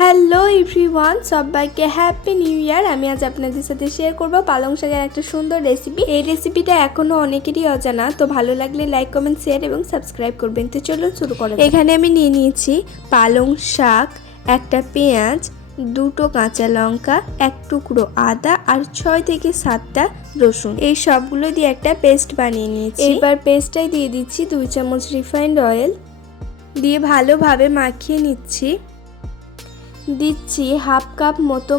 Hello everyone, সবাইকে happy new year. আমি আজ আপনাদের সাথে শেয়ার করব পালং শাকের একটা সুন্দর রেসিপি। এই রেসিপিটা এখনও অনেকেরই অজানা, তো ভালো লাগলে লাইক, কমেন্ট, শেয়ার এবং সাবস্ক্রাইব করবেন। তো চলুন শুরু করা যাক। এখানে আমি নিয়ে নিয়েছি পালং শাক, একটা পেঁয়াজ, দুটো কাঁচা লঙ্কা, এক টুকরো আদা আর 6 থেকে 7টা রসুন। এই সবগুলো দিয়ে একটা পেস্ট বানিয়ে নিয়েছি। এবার পেস্টটাই দিয়ে দিচ্ছি 2 চামচ রিফাইন্ড অয়েল, দিয়ে ভালোভাবে মাখিয়ে নিচ্ছি। দিচ্ছি হাফ কাপ মতো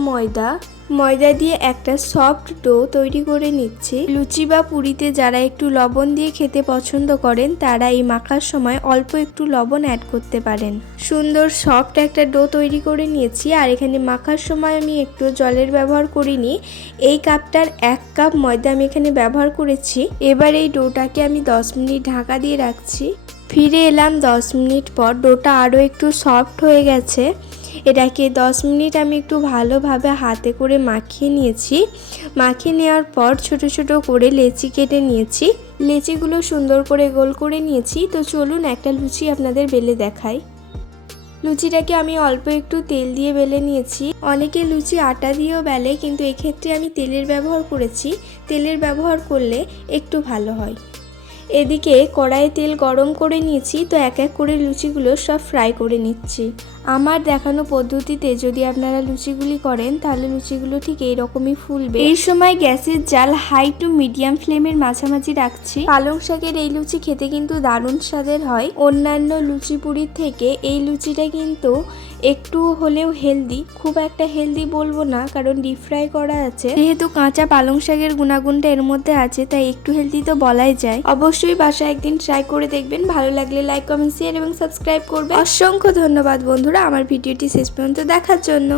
ময়দা দিয়ে একটা সফট ডো তৈরি করে নিচ্ছি। লুচি বা পুরিতে যারা একটু লবণ দিয়ে খেতে পছন্দ করেন তারা এই মাখার সময় অল্প একটু লবণ অ্যাড করতে পারেন। সুন্দর সফট একটা ডো তৈরি করে নিয়েছি। আর এখানে মাখার সময় আমি একটু জলের ব্যবহার করিনি। এই কাপটার 1 কাপ ময়দা আমি এখানে ব্যবহার করেছি। এবার এই ডোটাকে আমি 10 মিনিট ঢাকা দিয়ে রাখছি। ফিরে এলাম 10 মিনিট পর। ডোটা আরও একটু সফট হয়ে গেছে। এটাকে 10 মিনিট আমি একটু ভালোভাবে হাতে করে মাখিয়ে নিয়েছি। মাখিয়ে নেওয়ার পর ছোট ছোট করে লেচি কেটে নিয়েছি। লেচিগুলো সুন্দর করে গোল করে নিয়েছি। তো চলুন একটা লুচি আপনাদের বেলে দেখাই। লুচিটাকে আমি অল্প একটু তেল দিয়ে বেলে নিয়েছি। অনেকে লুচি আটা দিয়েও বেলে, কিন্তু এক্ষেত্রে আমি তেলের ব্যবহার করেছি। তেলের ব্যবহার করলে একটু ভালো হয়। এদিকে কড়াইয়ে তেল গরম করে নিয়েছি। তো এক এক করে লুচিগুলো সব ফ্রাই করে নিচ্ছি। আমার দেখানো পদ্ধতিতে যদি আপনারা লুচিগুলি করেন তাহলে লুচিগুলো ঠিক এইরকমই ফুলবে। এই সময় গ্যাসের জাল হাই টু মিডিয়াম ফ্লেমের মাঝামাঝি রাখছি। পালং শাকের এই লুচি খেতে কিন্তু দারুণ স্বাদের হয়। অন্যান্য লুচি পুরির থেকে এই লুচিটা কিন্তু একটু হলেও হেলদি। খুব একটা হেলদি বলবো না, কারণ ডিপ ফ্রাই করা আছে। যেহেতু কাঁচা পালং শাকের গুণাগুণটা এর মধ্যে আছে, তাই একটু হেলদি তো বলাই যায়। অবশ্যই বাসায় একদিন ট্রাই করে দেখবেন। ভালো লাগলে লাইক, কমেন্ট, শেয়ার এবং সাবস্ক্রাইব করবেন। অসংখ্য ধন্যবাদ বন্ধুরা আমার ভিডিওটি শেষ পর্যন্ত দেখার জন্য।